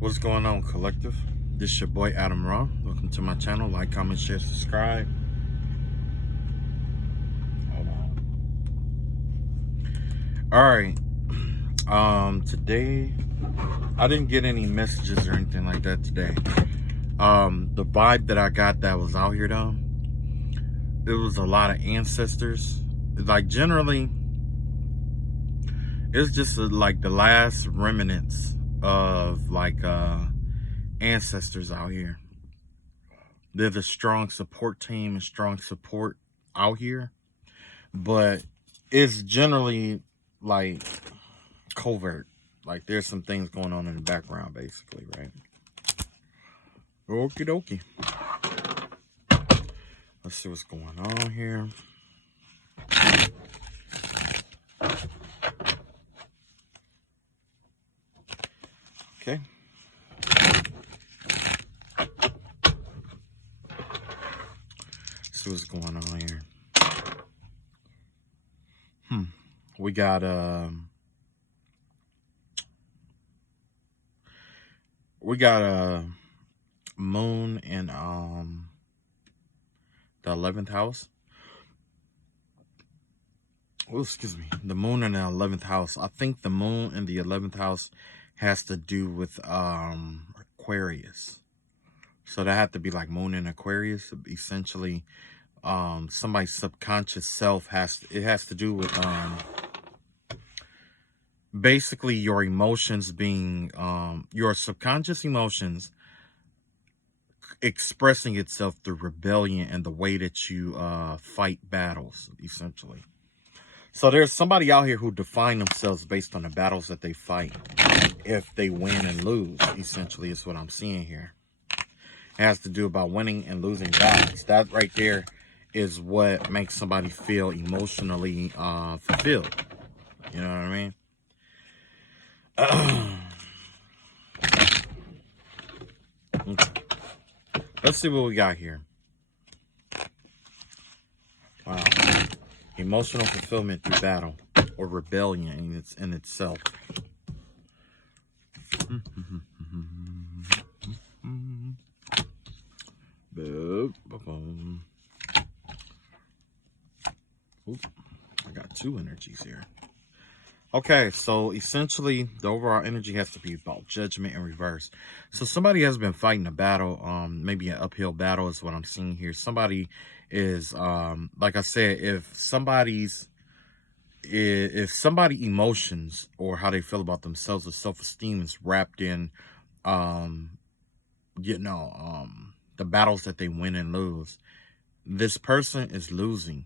What's going on, collective? This is your boy Adam Raw. Welcome to my channel. Like, comment, share, subscribe. Hold on. Alright. Today I didn't get any messages or anything like that today. The vibe that I got that was out here though, it was a lot of ancestors. Like generally, it's just like the last remnants of like ancestors out here. They're the strong support team and strong support out here, but it's generally like covert. Like there's some things going on in the background, basically, right? Okie dokie. Let's see what's going on here. Okay. See what's going on here. We got moon in the 11th house. Oh, excuse me. The moon in the 11th house. I think the moon in the 11th house has to do with Aquarius. So that had to be like moon in Aquarius. Essentially, somebody's subconscious self has to do with basically your emotions being your subconscious emotions expressing itself through rebellion and the way that you fight battles, essentially. So there's somebody out here who define themselves based on the battles that they fight. If they win and lose, essentially, is what I'm seeing here. It has to do about winning and losing battles. That right there is what makes somebody feel emotionally fulfilled. You know what I mean? Okay. Let's see what we got here. Wow. Emotional fulfillment through battle or rebellion in itself. Ooh, I got two energies here. Okay, so essentially the overall energy has to be about judgment and reverse. So somebody has been fighting a battle, maybe an uphill battle is what I'm seeing here. Somebody is, like I said, if somebody emotions or how they feel about themselves or self-esteem is wrapped in, the battles that they win and lose, this person is losing,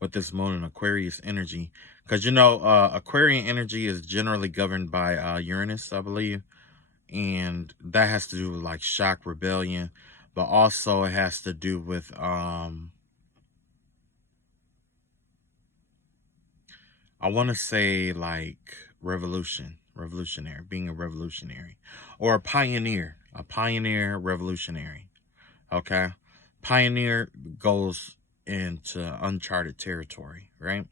with this moon and Aquarius energy, because Aquarian energy is generally governed by Uranus, I believe, and that has to do with like shock, rebellion, but also it has to do with I want to say like revolutionary, being a revolutionary or a pioneer revolutionary. Okay, pioneer goes into uncharted territory, right?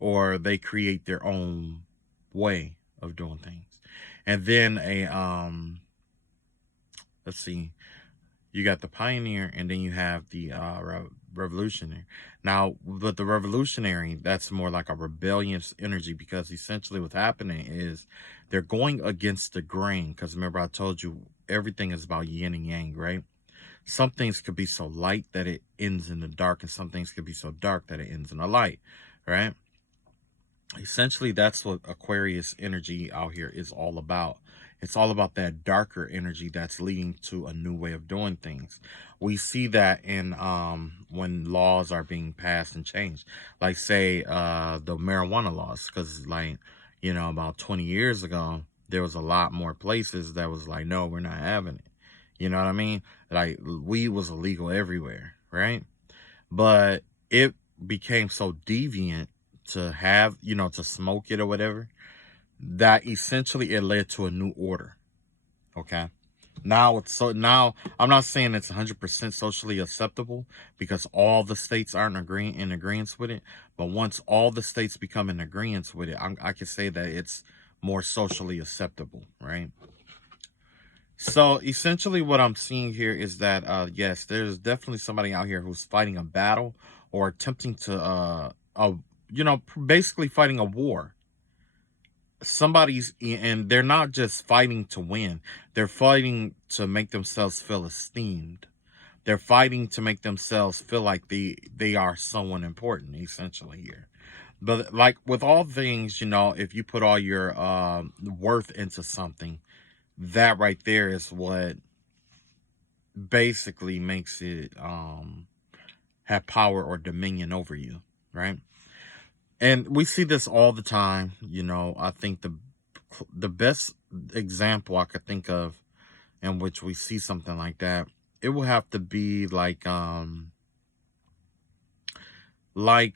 Or they create their own way of doing things. And then let's see, you got the pioneer and then you have the revolutionary. Now, but the revolutionary, that's more like a rebellious energy, because essentially what's happening is they're going against the grain. Because remember, I told you everything is about yin and yang, right? Some things could be so light that it ends in the dark, and some things could be so dark that it ends in the light, right? Essentially, that's what Aquarius energy out here is all about. It's all about that darker energy that's leading to a new way of doing things. We see that in when laws are being passed and changed. Like, say, the marijuana laws, because, like, about 20 years ago, there was a lot more places that was like, no, we're not having it. You know what I mean? Like, weed was illegal everywhere, right? But it became so deviant to have, to smoke it or whatever, that essentially it led to a new order. Okay? Now I'm not saying it's 100% socially acceptable, because all the states aren't in agreement with it. But once all the states become in agreement with it, I can say that it's more socially acceptable, right? So essentially what I'm seeing here is that, yes, there's definitely somebody out here who's fighting a battle or attempting to, basically fighting a war. And they're not just fighting to win. They're fighting to make themselves feel esteemed. They're fighting to make themselves feel like they are someone important, essentially here. But like with all things, if you put all your worth into something, that right there is what basically makes it have power or dominion over you, right? And we see this all the time. I think the best example I could think of in which we see something like that, it will have to be like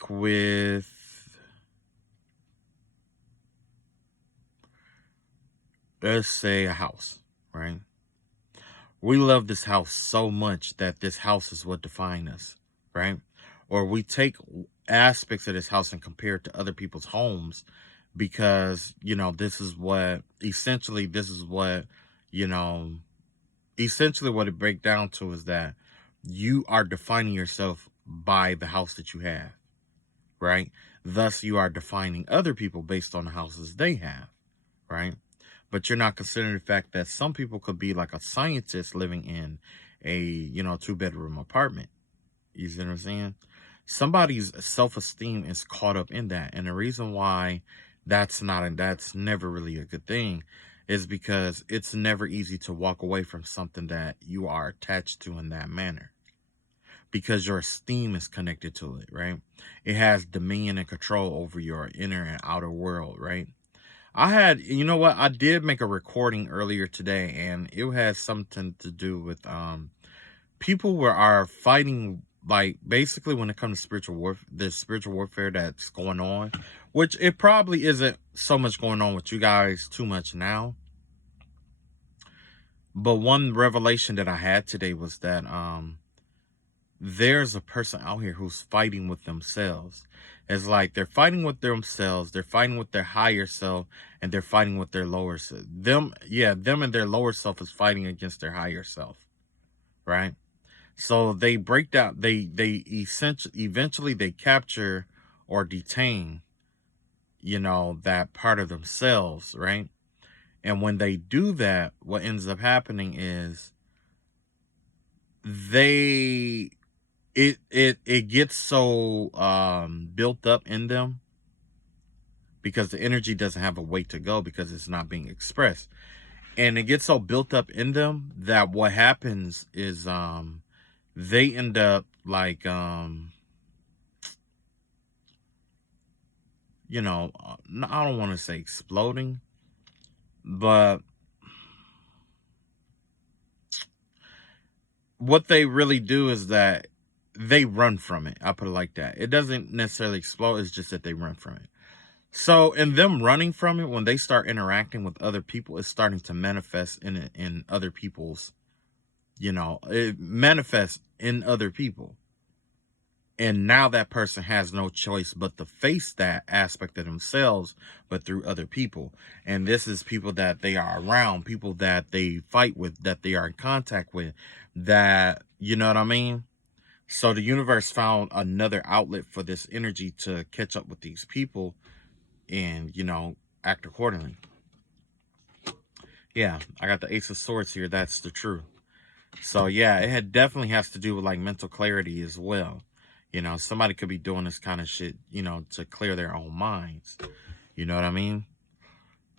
with, let's say, a house, right? We love this house so much that this house is what defines us, right? Or we take aspects of this house and compare it to other people's homes because, you know, essentially what it breaks down to is that you are defining yourself by the house that you have, right? Thus, you are defining other people based on the houses they have, right? But you're not considering the fact that some people could be like a scientist living in a, 2-bedroom apartment. You see what I'm saying? Somebody's self-esteem is caught up in that. And the reason why that's never really a good thing is because it's never easy to walk away from something that you are attached to in that manner. Because your esteem is connected to it, right? It has dominion and control over your inner and outer world, right? I did make a recording earlier today, and it has something to do with people are fighting, like, basically when it comes to the spiritual warfare that's going on, which it probably isn't so much going on with you guys too much now. But one revelation that I had today was that there's a person out here who's fighting with themselves. It's like they're fighting with themselves, they're fighting with their higher self, and they're fighting with their lower self. Them and their lower self is fighting against their higher self, right? So they break down, they eventually they capture or detain, that part of themselves, right? And when they do that, what ends up happening is it gets so built up in them because the energy doesn't have a way to go because it's not being expressed, and it gets so built up in them that what happens is they end up like I don't want to say exploding, but what they really do is that they run from it. I put it like that. It doesn't necessarily explode. It's just that they run from it. So in them running from it, when they start interacting with other people, it's starting to manifest in other people's, it manifests in other people. And now that person has no choice but to face that aspect of themselves, but through other people. And this is people that they are around, people that they fight with, that they are in contact with, that, you know what I mean? So the universe found another outlet for this energy to catch up with these people and, act accordingly. Yeah, I got the Ace of Swords here. That's the truth. So yeah, it definitely has to do with like mental clarity as well. Somebody could be doing this kind of shit, to clear their own minds. You know what I mean?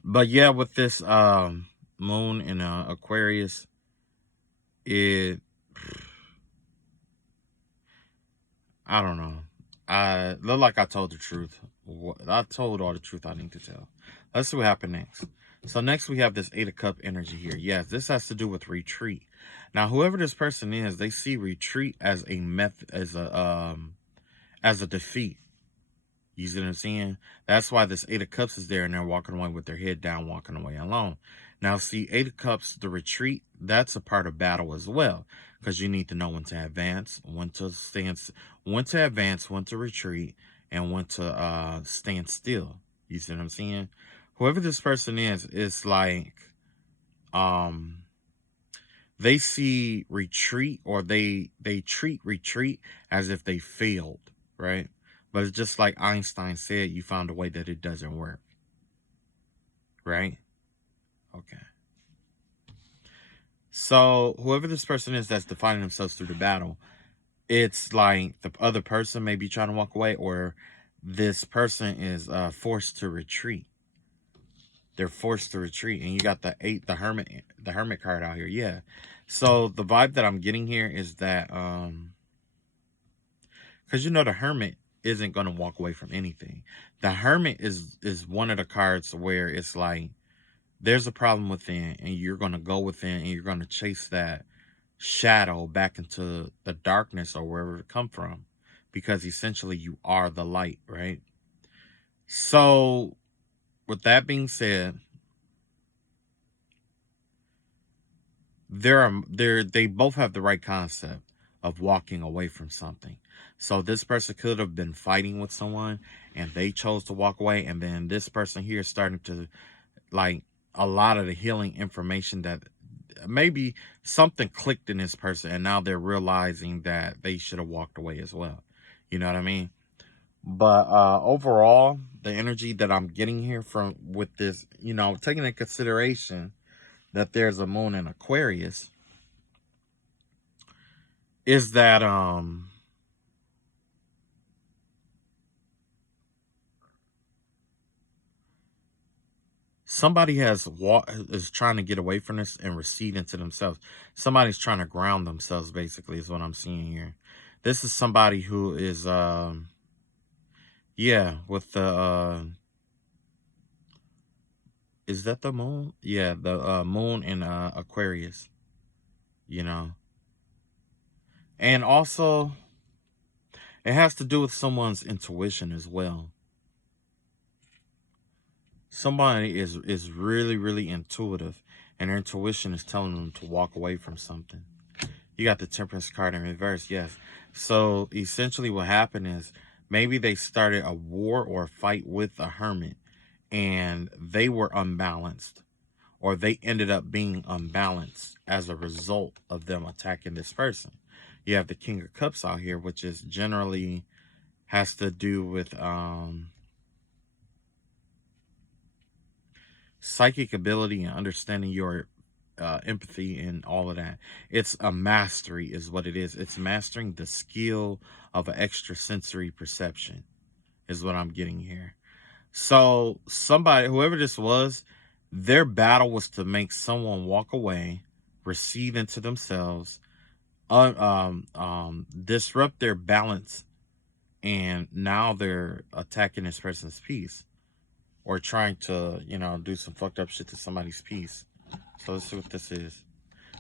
But yeah, with this moon in Aquarius, I don't know. Look like I told the truth. I told all the truth I need to tell. Let's see what happened next. So next we have this 8 of Cup energy here. Yes, this has to do with retreat. Now, whoever this person is, they see retreat as a method, as a defeat. You see what I'm saying? That's why this 8 of Cups is there and they're walking away with their head down, walking away alone. Now, see, 8 of Cups, the retreat, that's a part of battle as well. Because you need to know when to advance, when to advance, when to retreat, and when to stand still. You see what I'm saying? whoever this person is, it's like, um, they see retreat, or they treat retreat as if they failed, right? But it's just like Einstein said, you found a way that it doesn't work, right? Okay. So whoever this person is that's defining themselves through the battle, it's like the other person may be trying to walk away, or this person is forced to retreat. They're forced to retreat, and you got the hermit card out here. Yeah. So the vibe that I'm getting here is that because the hermit isn't going to walk away from anything. The hermit is one of the cards where it's like there's a problem within, and you're going to go within, and you're going to chase that shadow back into the darkness or wherever it come from, because essentially you are the light, right? So with that being said, they both have the right concept of walking away from something. So this person could have been fighting with someone and they chose to walk away, and then this person here is starting to, like, a lot of the healing information that maybe something clicked in this person, and now they're realizing that they should have walked away as well. You know what I mean? But overall, the energy that I'm getting here from with this, taking into consideration that there's a moon in Aquarius, is that somebody is trying to get away from this and recede into themselves. Somebody's trying to ground themselves, basically, is what I'm seeing here. This is somebody who is yeah, with the is that the moon? Yeah, the moon in Aquarius, you know. And also it has to do with someone's intuition as well. Somebody is really, really intuitive, and their intuition is telling them to walk away from something. You got the Temperance card in reverse, yes. So essentially what happened is maybe they started a war or a fight with a hermit, and they were unbalanced, or they ended up being unbalanced as a result of them attacking this person. You have the King of Cups out here, which is generally has to do with psychic ability and understanding your empathy and all of that. It's a mastery is what it is. It's mastering the skill of an extrasensory perception is what I'm getting here. So somebody, whoever this was, their battle was to make someone walk away, recede into themselves, disrupt their balance, and now they're attacking this person's peace, or trying to, do some fucked up shit to somebody's peace. So let's see what this is.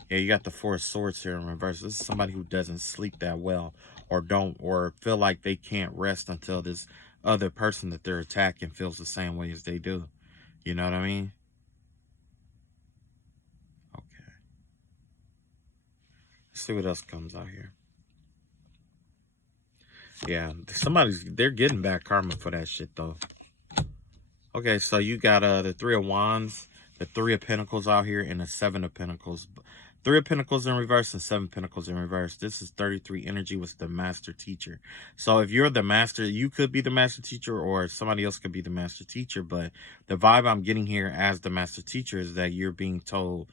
Yeah, you got the Four of Swords here in reverse. This is somebody who doesn't sleep that well, or feel like they can't rest until this other person that they're attacking feels the same way as they do. You know what I mean? Okay. Let's see what else comes out here. Yeah, they're getting bad karma for that shit though. Okay, so you got the Three of Wands, the Three of Pentacles out here, and the Seven of Pentacles. Three of Pentacles in reverse and Seven Pentacles in reverse. This is 33 energy with the Master Teacher. So if you're the Master, you could be the Master Teacher, or somebody else could be the Master Teacher. But the vibe I'm getting here as the Master Teacher is that you're being told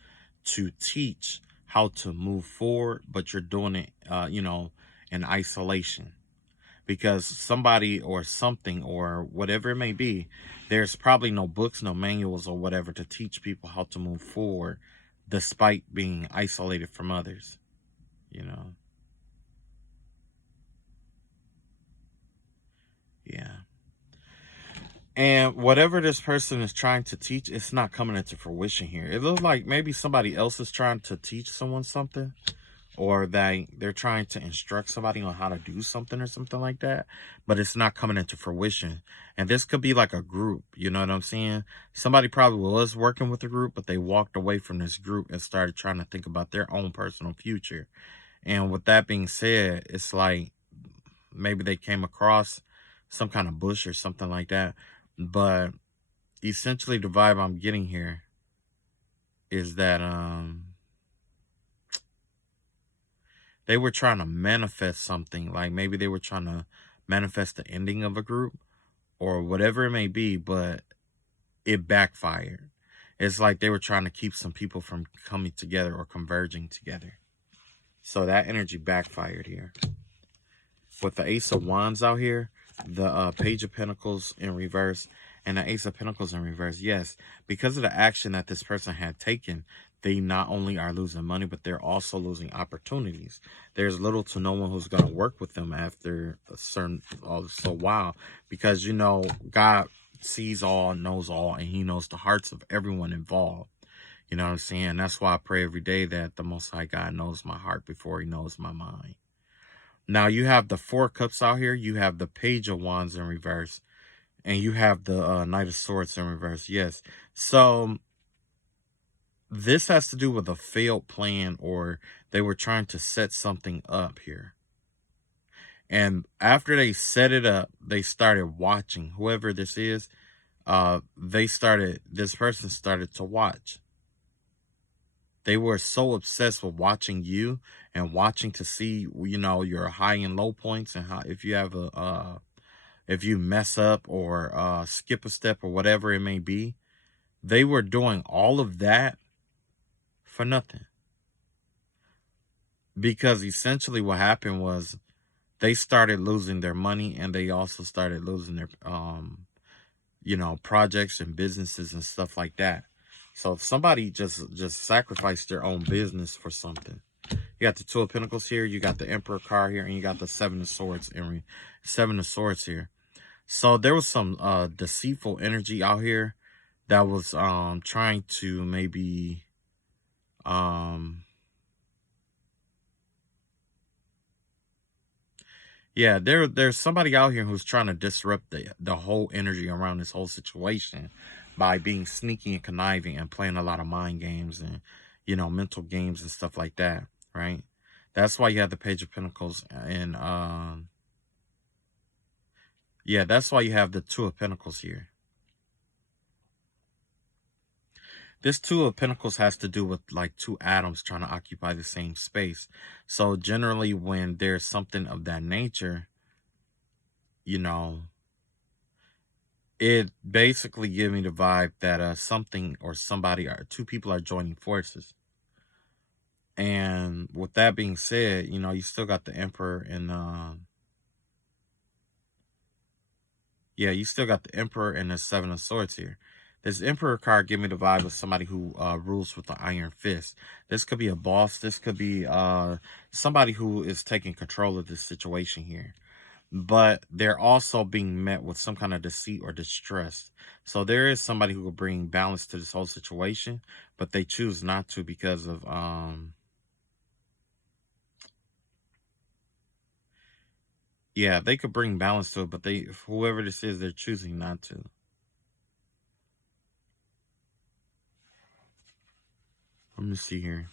to teach how to move forward, but you're doing it, in isolation. Because somebody or something or whatever it may be, there's probably no books, no manuals or whatever to teach people how to move forward despite being isolated from others, Yeah. And whatever this person is trying to teach, it's not coming into fruition here. It looks like maybe somebody else is trying to teach someone something, or they're trying to instruct somebody on how to do something or something like that, but it's not coming into fruition. And this could be like a group, you know what I'm saying? Somebody probably was working with a group, but they walked away from this group and started trying to think about their own personal future. And with that being said, it's like maybe they came across some kind of bush or something like that, but essentially the vibe I'm getting here is that they were trying to manifest something. Like maybe they were trying to manifest the ending of a group or whatever it may be, but it backfired. It's like they were trying to keep some people from coming together or converging together. So that energy backfired here. With the Ace of Wands out here, the Page of Pentacles in reverse, and the Ace of Pentacles in reverse. Yes, because of the action that this person had taken, they not only are losing money, but they're also losing opportunities. There's little to no one who's going to work with them after a certain while, because, you know, God sees all, knows all, and he knows the hearts of everyone involved. You know what I'm saying? That's why I pray every day that the Most High God knows my heart before he knows my mind. Now, you have the Four Cups out here. You have the Page of Wands in reverse. And you have the Knight of Swords in reverse. Yes. So, this has to do with a failed plan, or they were trying to set something up here. And after they set it up, they started watching. Whoever this is, this person started to watch. They were so obsessed with watching you and watching to see, you know, your high and low points, and how, if you have if you mess up or skip a step or whatever it may be. They were doing all of that for nothing. Because essentially what happened was they started losing their money, and they also started losing their you know, projects and businesses and stuff like that. So if somebody just sacrificed their own business for something. You got the Two of Pentacles here, you got the Emperor card here, and you got the Seven of Swords here. So there was some deceitful energy out here that was trying to maybe yeah, there's somebody out here who's trying to disrupt the whole energy around this whole situation by being sneaky and conniving and playing a lot of mind games and, you know, mental games and stuff like that, right? That's why you have the Page of Pentacles, and yeah, that's why you have the Two of Pentacles here. This Two of Pentacles has to do with like two atoms trying to occupy the same space. So generally when there's something of that nature, you know, it basically gives me the vibe that something or somebody or two people are joining forces. And with that being said, you know, you still got the Emperor and yeah, you still got the Emperor and the Seven of Swords here. This Emperor card give me the vibe of somebody who rules with the iron fist. This could be a boss. This could be somebody who is taking control of this situation here. But they're also being met with some kind of deceit or distrust. So there is somebody who will bring balance to this whole situation, but they choose not to because of yeah, they could bring balance to it, but whoever this is, they're choosing not to. Let me see here.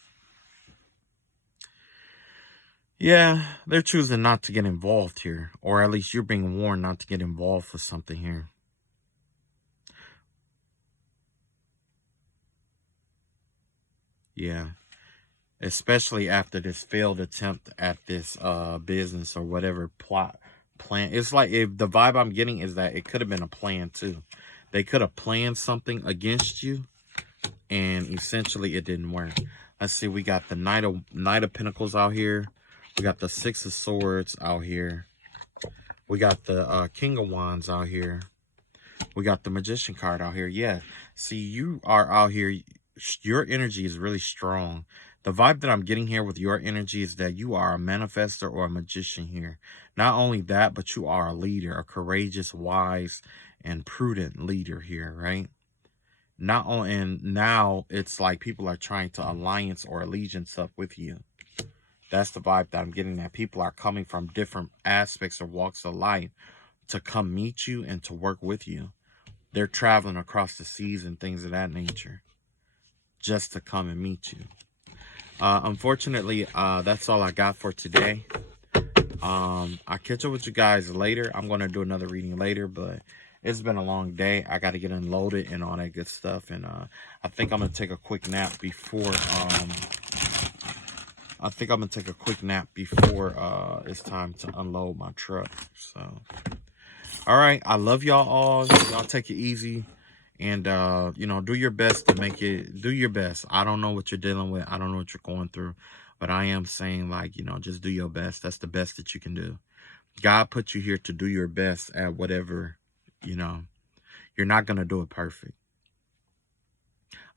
Yeah, they're choosing not to get involved here, or at least you're being warned not to get involved with something here. Yeah, especially after this failed attempt at this business or whatever plan. It's like, if the vibe I'm getting is that it could have been a plan too. They could have planned something against you, and essentially it didn't work. Let's see, we got the Knight of Pentacles out here. We got the Six of Swords out here. We got the King of Wands out here. We got the Magician card out here. Yeah, see, you are out here. Your energy is really strong. The vibe that I'm getting here with your energy is that you are a manifestor or a magician here. Not only that, but you are a leader, a courageous, wise, and prudent leader here, right? Not only, and now it's like people are trying to alliance or allegiance up with you. That's the vibe that I'm getting, that people are coming from different aspects or walks of life to come meet you and to work with you. They're traveling across the seas and things of that nature just to come and meet you. Unfortunately, that's all I got for today. I'll catch up with you guys later. I'm going to do another reading later, but It's been a long day. I got to get unloaded and all that good stuff. And I think I'm going to take a quick nap before it's time to unload my truck. So, all right. I love y'all all. Y'all take it easy. And, you know, do your best to make it, do your best. I don't know what you're dealing with. I don't know what you're going through. But I am saying, like, you know, just do your best. That's the best that you can do. God put you here to do your best at whatever, you know. You're not going to do it perfect.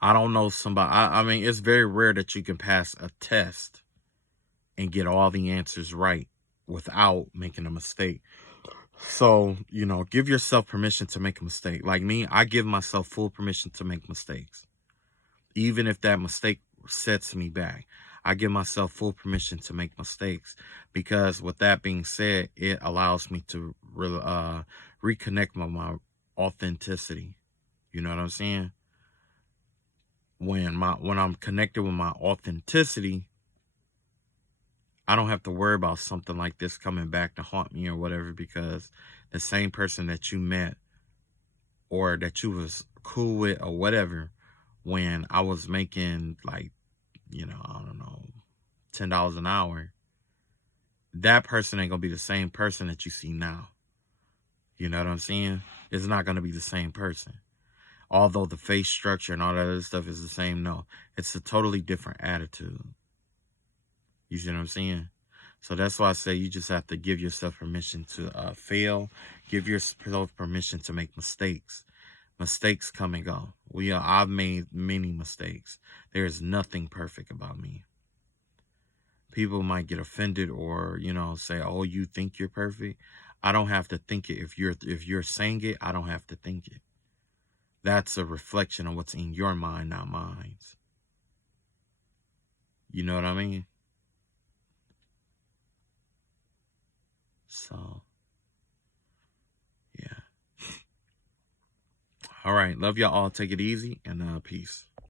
I don't know somebody. I mean, it's very rare that you can pass a test and get all the answers right without making a mistake. So, you know, give yourself permission to make a mistake. Like me, I give myself full permission to make mistakes. Even if that mistake sets me back, I give myself full permission to make mistakes, because with that being said, it allows me to reconnect with my authenticity. You know what I'm saying? When I'm connected with my authenticity, I don't have to worry about something like this coming back to haunt me or whatever, because the same person that you met or that you was cool with or whatever, when I was making, like, you know, I don't know, $10 an hour, that person ain't gonna be the same person that you see now. You know what I'm saying? It's not gonna be the same person. Although the face structure and all that other stuff is the same, no. It's a totally different attitude. You see what I'm saying? So that's why I say you just have to give yourself permission to fail. Give yourself permission to make mistakes. Mistakes come and go. I've made many mistakes. There is nothing perfect about me. People might get offended or, you know, say, "Oh, you think you're perfect?" I don't have to think it. If you're saying it, I don't have to think it. That's a reflection of what's in your mind, not mine. You know what I mean? So, yeah. All right. Love y'all all. Take it easy, and peace.